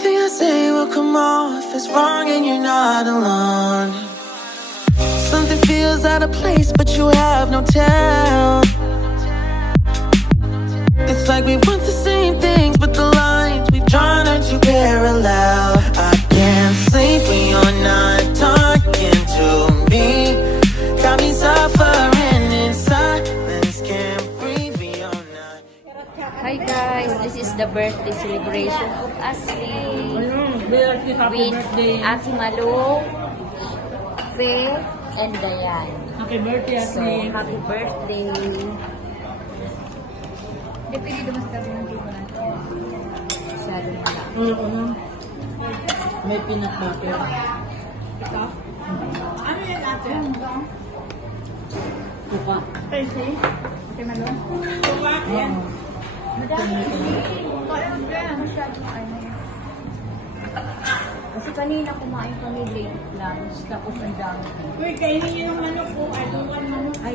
Anything I say will come off as wrong and you're not alone. Something feels out of place but you have no tell. It's like we want the same things but the lines we've drawn are too parallel. I can't sleep when you're not talking to me. Got me suffering in silence, can't breathe when you're not. Hi guys, this is the birthday celebration of Ashley with Ate Malo, Faye, and Dayan. Happy birthday, So, Ashley. happy birthday! Depende naman sa tabi ng tubo natin. Masyado na lang. May peanut butter. Ito? Ano yan ate? Tupa. Spicy? Okay, malong? Tuwa? Yan. Madami. Kaya mo yan. Masyadong ano yan. Kasi kanina kumain kami late lunch, tapos ang dami. Uy, kainin niyo yung manok po. I don't want manok. Ay,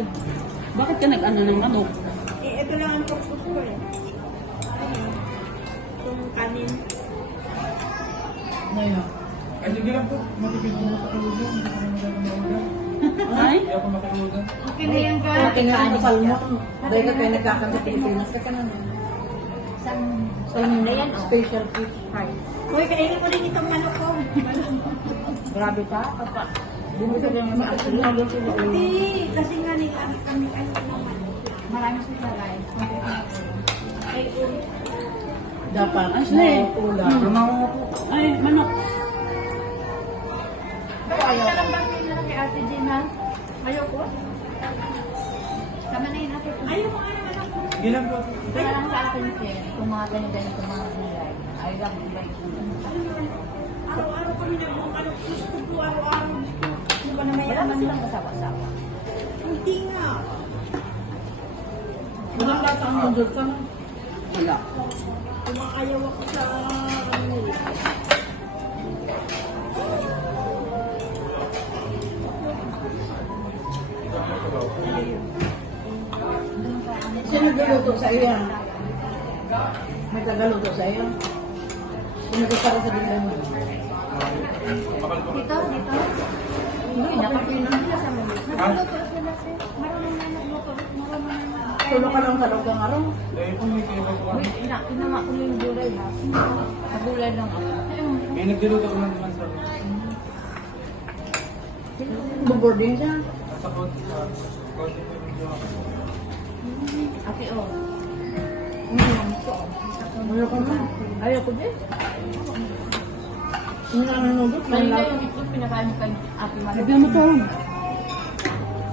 Bakit ka nag-ano ng manok? Eh, ito lang ang purpose ko eh. Ayun. Itong kanin. Ngayon. Ay, sige lang po. Matipid po sa kalugan. Ay? Hindi ako makilugan. Okay na yan guys. Kinain ko salmon. Dahil ka kayo nagkakanta sa Pilipinas. Kasi na salmon. Ayan, oh. Special fish. Uy, kainin mo rin itong manok ko. Grabe ka, kapag. Bumisa lang sa asin. Hindi. Kasi nga nila kami ano naman. Marami sa salay. Ay, uy. Dapat. Ashley. Ay, manok. Ayaw. Ito lang ba na lang kay Ate Gina? Ayaw ko? Tama na yun ate. Ayaw mo nga naman ako. Sige lang po. Ito na lang sa akin, Ken, kung mga ganito mga gulay. I love gulay. Araw-araw kami nagbumanok. Gusto ko araw-araw. Hindi ba na may Wala ba aman? silang masawa-sawa? Hindi nga. Walang lasa ang noodles ka na? Wala. Kumakayaw ako sa ano eh. Sino nagluluto sa iyo? May tagaluto sa iyo? Sino para sa dinero mo? Dito, dito. Hindi, nakapin Sila sa mga. Nagluto sila si. Marunong na nagluto. Marunong na. Tulo ka lang sa lugang araw? Dahil po may kayo po. Uy, kinama ko yung gulay ha. Nagulay lang ako. May nagdiluto ko lang naman sa Boarding siya? nasa konti sa konti po yung jowa ko. Ate, oh. Ayaw ko na. Ayaw ko din. Yung nanunod, may Kanina lasa. yung itlog pinakain ko kay Ate Mara. Lagyan mo to.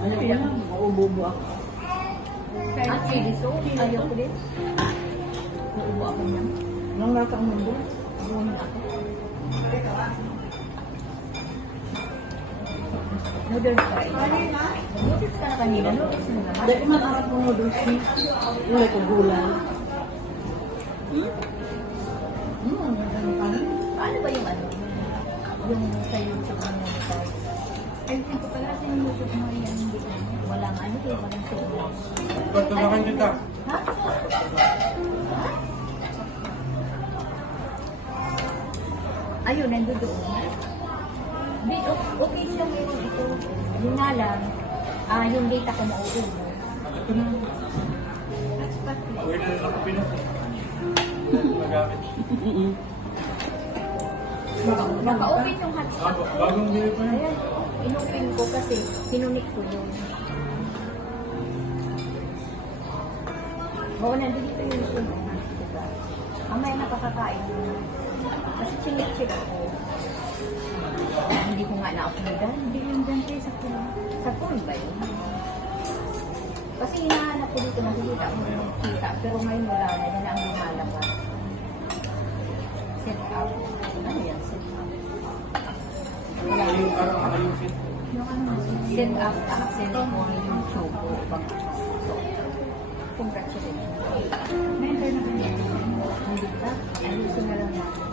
Ayaw ko na. Maububo ako. At chili sauce, ayaw ko din. Naubo ako niyan. Anong lasa ang mundo? Buhin ako. Noodles ka eh. Noodles ka na kanina. Noodles na naman. Dahil man arap mo noodles ni. Wala ko gulay. Ano ka na? Paano ba yung ano? Yung sa YouTube mo yung type? Ay, ko pala sa YouTube mo yan. Hindi ko. Walang ano, walang sauce. Pagtumakan kita. Ha? Ayun, nandun doon. Di, okay siya ngayon ito. Yun nga lang, yung data ko mauubo. Ito na. Order lang po pinas. Magamit. Naka-open yung hotspot ko. Bagong bili po yun. Ayan, inopen ko kasi sinunik ko yun. Oo, nandito yung sunog. Diba? Mamaya nakakakain yun. Kasi chinik-check ako. Hindi ko nga na-uploadan. Hindi yung dante sa phone. Sa phone ba yun? Kasi hinahanap ko dito, nakikita ko yung kita. Pero ngayon wala na. Yan ang lumalabas. Set up. Ano yan? Set up. Wala. Ayun, parang ayusin. Set up accent mo yung choco. So, congratulations. Mentor na kanya. Hindi ka? Ayusin na lang natin.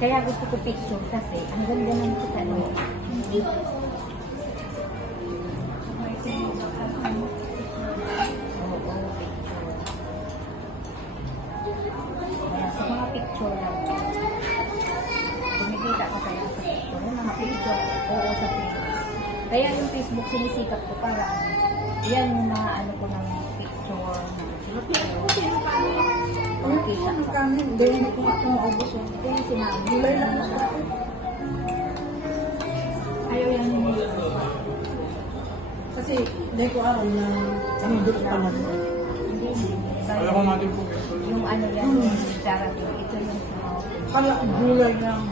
Kaya gusto ko picture kasi ang ganda ng kita no. picture lang. Kumikita ka kayo sa picture. Yung mga picture, oo sa Facebook. Kaya yung Facebook sinisikat ko para yan yung mga ano ko ng picture. Okay, sa Kami, hindi ko nga kumaubos. ito yung sinabi. Gulay lang na sa Ayaw yan yung Kasi hindi ko alam na sinudot pa na. hindi. Kaya ko natin po. Yung ano yan, yung charity. Ito yung Kala gulay lang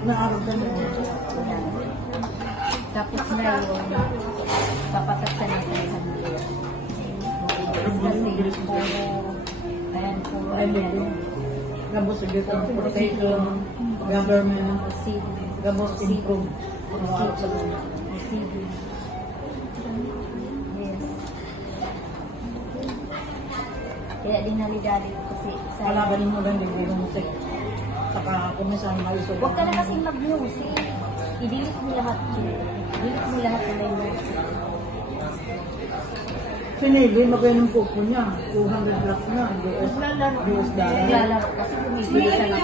na araw na mo. yan. Tapos na yun, papatak sa ng 300. Kasi puro, ayan, puro Ay, baby. Gabos sa dito. Protection. Government. receiving. Gabos improve. Receiving. Yes. Kaya dinali-dali ko kasi sa... Kalaban mo lang din yung music. Saka kung saan maiso. Huwag ka na kasi mag-music. I-delete mo lahat yun. I-delete mo lahat na yung music. Sinili, magkaya ng pupo niya. 200 plus na. US. Naglalaro. US dollar. Naglalaro kasi bumibili siya ng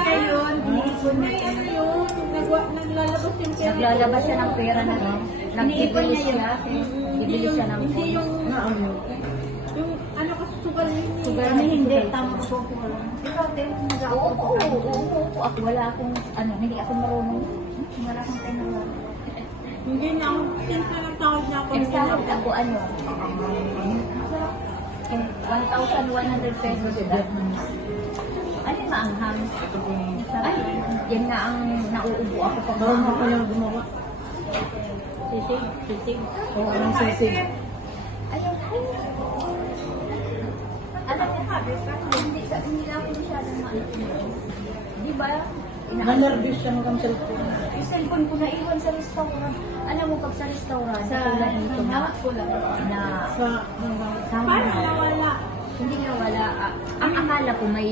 Naglalabas yung Naglalabas siya ng pera na nagbibili siya. Bibili siya ng phone. na ano. Yung ano kasi sugal yun eh. Sugar Kami hindi, sugar. tama ko po. Ikaw din, Oo. Ako wala akong, ano, hindi ako marunong. Wala akong tinawag. Hindi na ako, simple lang tawag na ako. Example ako, ano, 1,100 pesos Kasi lang. Vietnamese. Ano yung maanghang? Ito po yung Ay, yan nga ang nauubo ako pag Parang mo pa lang gumawa. Sisig. O anong sisig. Ayun. Alam niya, hindi lang ako masyadong maano. Di ba? Na-nervous siya ng cellphone. Yung cellphone ko naiwan sa restaurant. Alam mo, pag sa restaurant, katulad nito na, na Sa Paano nawala? hindi nga wala. Ang akala ko may